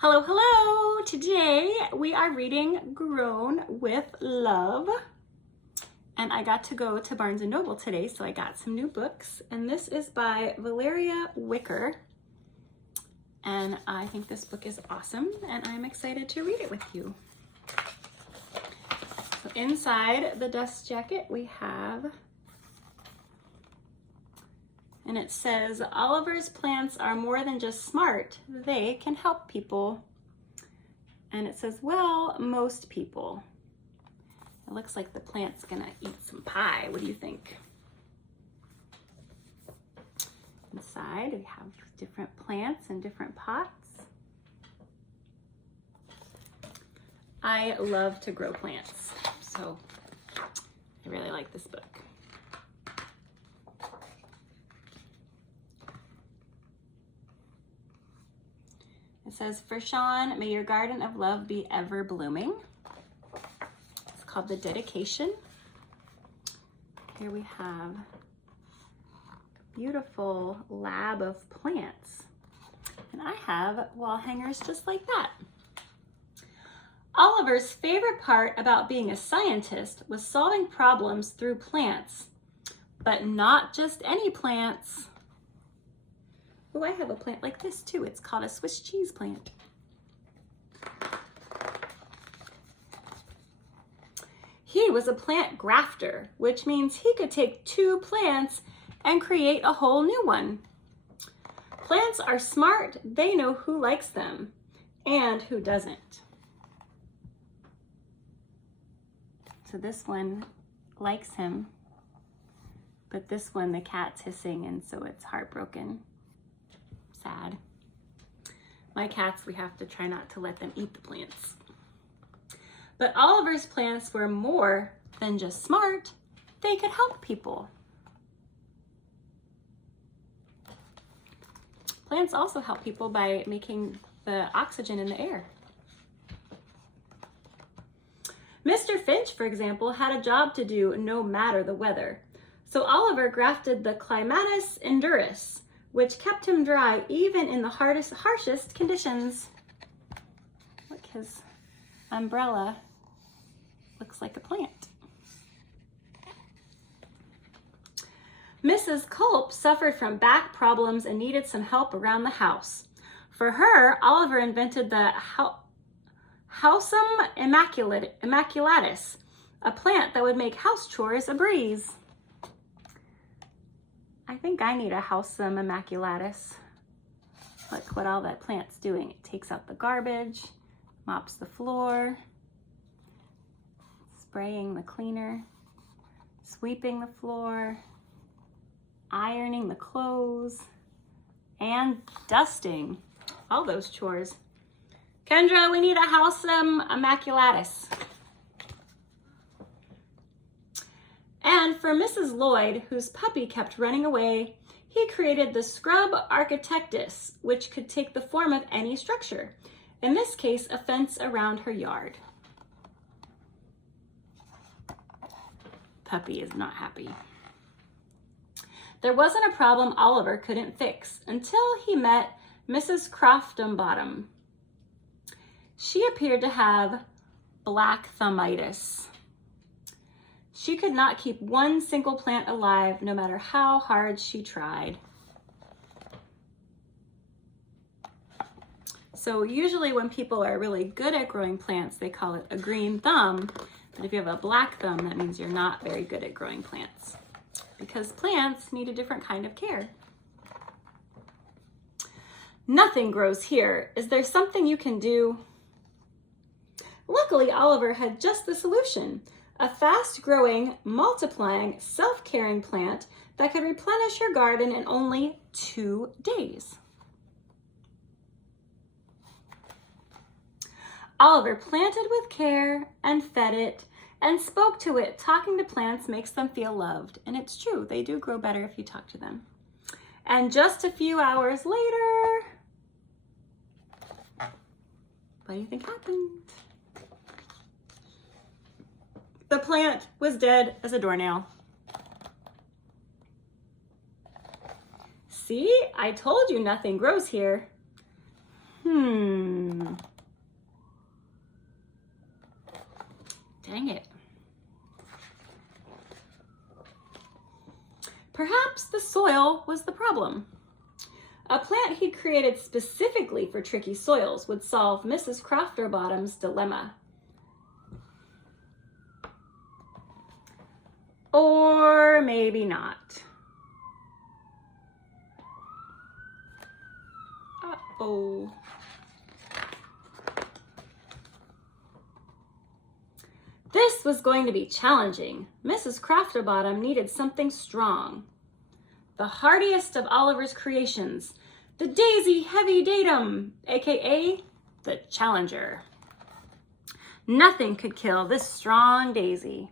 Hello, hello! Today we are reading Grown with Love. And I got to go to Barnes & Noble today, so I got some new books. And this is by Valeria Wicker. And I think this book is awesome, and I'm excited to read it with you. So inside the dust jacket we have, and it says, Oliver's plants are more than just smart, they can help people. And it says, well, most people. It looks like the plant's gonna eat some pie. What do you think? Inside we have different plants and different pots. I love to grow plants, so I really like this book. It says, for Sean, may your garden of love be ever blooming. It's called The Dedication. Here we have a beautiful lab of plants. And I have wall hangers just like that. Oliver's favorite part about being a scientist was solving problems through plants, but not just any plants. Oh, I have a plant like this too. It's called a Swiss cheese plant. He was a plant grafter, which means he could take two plants and create a whole new one. Plants are smart. They know who likes them and who doesn't. So this one likes him, but this one, the cat's hissing, and so it's heartbroken. Sad. My cats, we have to try not to let them eat the plants. But Oliver's plants were more than just smart. They could help people. Plants also help people by making the oxygen in the air. Mr. Finch, for example, had a job to do no matter the weather. So Oliver grafted the Clematis Indurus, which kept him dry even in the harshest conditions. Look, his umbrella looks like a plant. Mrs. Culp suffered from back problems and needed some help around the house. For her, Oliver invented the Howsam Immaculatus, a plant that would make house chores a breeze. I think I need a Howsam Immaculatus. Look what all that plant's doing. It takes out the garbage, mops the floor, spraying the cleaner, sweeping the floor, ironing the clothes, and dusting. All those chores. Kendra, we need a Howsam Immaculatus. And for Mrs. Lloyd, whose puppy kept running away, he created the Scrub Architectus, which could take the form of any structure. In this case, a fence around her yard. Puppy is not happy. There wasn't a problem Oliver couldn't fix until he met Mrs. Croftonbottom. She appeared to have black thumbitis. She could not keep one single plant alive, no matter how hard she tried. So usually when people are really good at growing plants, they call it a green thumb. But if you have a black thumb, that means you're not very good at growing plants, because plants need a different kind of care. Nothing grows here. Is there something you can do? Luckily, Oliver had just the solution. A fast-growing, multiplying, self-caring plant that could replenish your garden in only 2 days. Oliver planted with care and fed it and spoke to it. Talking to plants makes them feel loved. And it's true, they do grow better if you talk to them. And just a few hours later, what do you think happened? The plant was dead as a doornail. See, I told you nothing grows here. Dang it. Perhaps the soil was the problem. A plant he created specifically for tricky soils would solve Mrs. Crofterbottom's dilemma. Or maybe not. Uh-oh. This was going to be challenging. Mrs. Crofterbottom needed something strong. The hardiest of Oliver's creations, the Daisy Heavy Datum, aka the Challenger. Nothing could kill this strong daisy.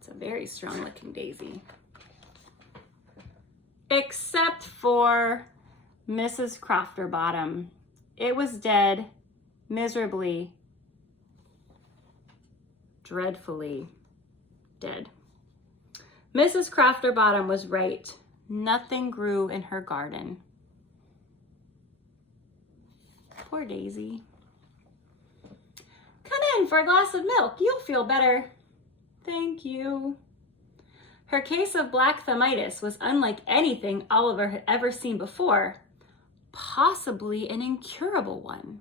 It's a very strong looking daisy. Except for Mrs. Crofterbottom. It was dead, miserably, dreadfully dead. Mrs. Crofterbottom was right. Nothing grew in her garden. Poor Daisy. Come in for a glass of milk. You'll feel better. Thank you. Her case of black thummitis was unlike anything Oliver had ever seen before, possibly an incurable one.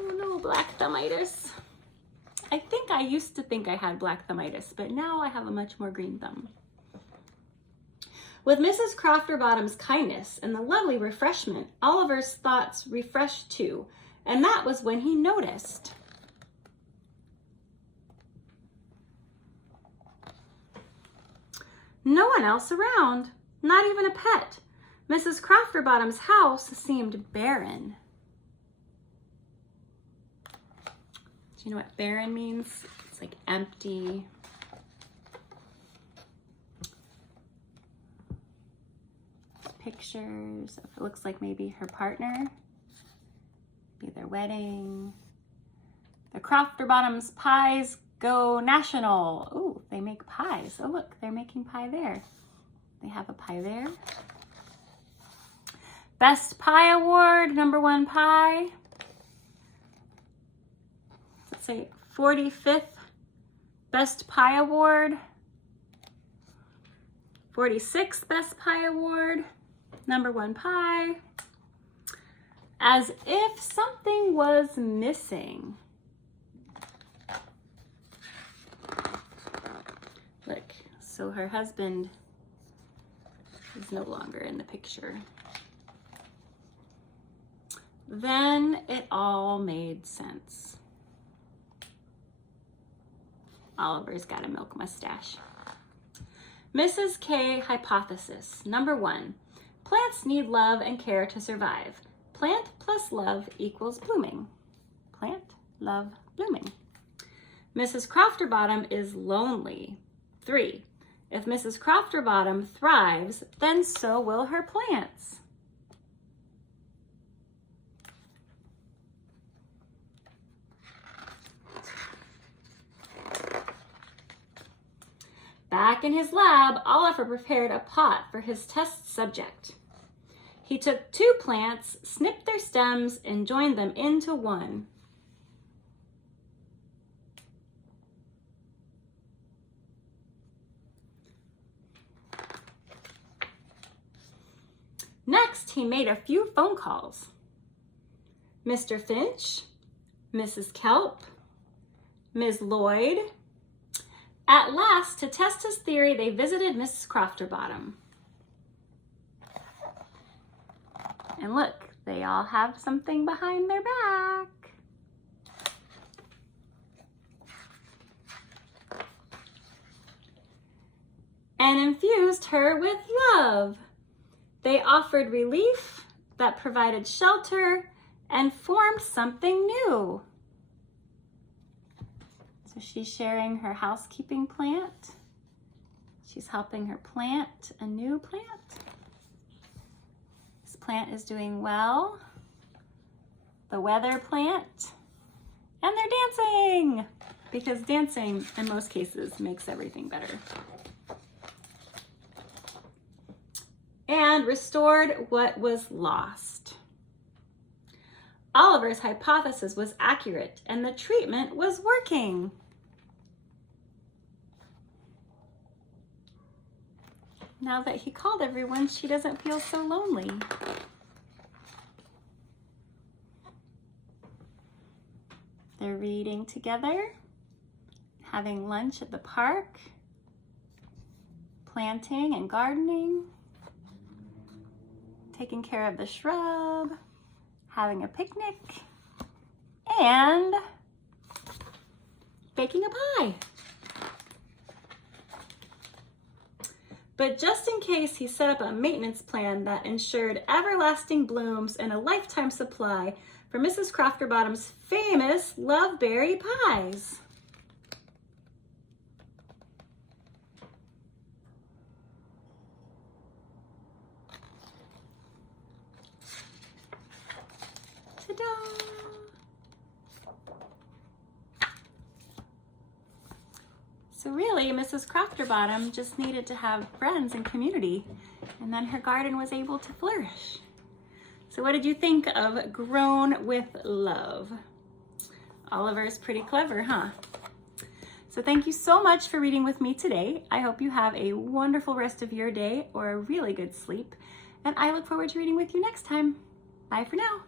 Oh no, black thummitis. I think I used to think I had black thummitis, but now I have a much more green thumb. With Mrs. Crofterbottom's kindness and the lovely refreshment, Oliver's thoughts refreshed too, and that was when he noticed. No one else around, not even a pet. Mrs. Crofterbottom's house seemed barren. Do you know what barren means? It's like empty. Pictures. It looks like maybe her partner. Maybe their wedding. The Crofterbottoms pies go national. Oh, they make pies. Oh, look, they're making pie there. They have a pie there. Best Pie Award, #1 pie. Let's say 45th Best Pie Award. 46th Best Pie Award, #1 pie. As if something was missing. Look, so her husband is no longer in the picture. Then it all made sense. Oliver's got a milk mustache. Mrs. K hypothesis. #1, plants need love and care to survive. Plant plus love equals blooming. Plant, love, blooming. Mrs. Crofterbottom is lonely. 3, if Mrs. Crofterbottom thrives, then so will her plants. Back in his lab, Oliver prepared a pot for his test subject. He took 2 plants, snipped their stems, and joined them into one. Next, he made a few phone calls. Mr. Finch, Mrs. Kelp, Ms. Lloyd. At last, to test his theory, they visited Mrs. Crofterbottom. And look, they all have something behind their back. And infused her with love. They offered relief that provided shelter and formed something new. So she's sharing her housekeeping plant. She's helping her plant a new plant. This plant is doing well. The weather plant. And they're dancing. because dancing in most cases makes everything better. And restored what was lost. Oliver's hypothesis was accurate and the treatment was working. Now that he called everyone, she doesn't feel so lonely. They're reading together, having lunch at the park, planting and gardening, taking care of the shrub, having a picnic, and baking a pie. But just in case, he set up a maintenance plan that ensured everlasting blooms and a lifetime supply for Mrs. Crofterbottom's famous loveberry pies. Ta-da! So really, Mrs. Crofterbottom just needed to have friends and community, and then her garden was able to flourish. So what did you think of Grown with Love? Oliver's pretty clever, huh? So thank you so much for reading with me today. I hope you have a wonderful rest of your day or a really good sleep, and I look forward to reading with you next time. Bye for now.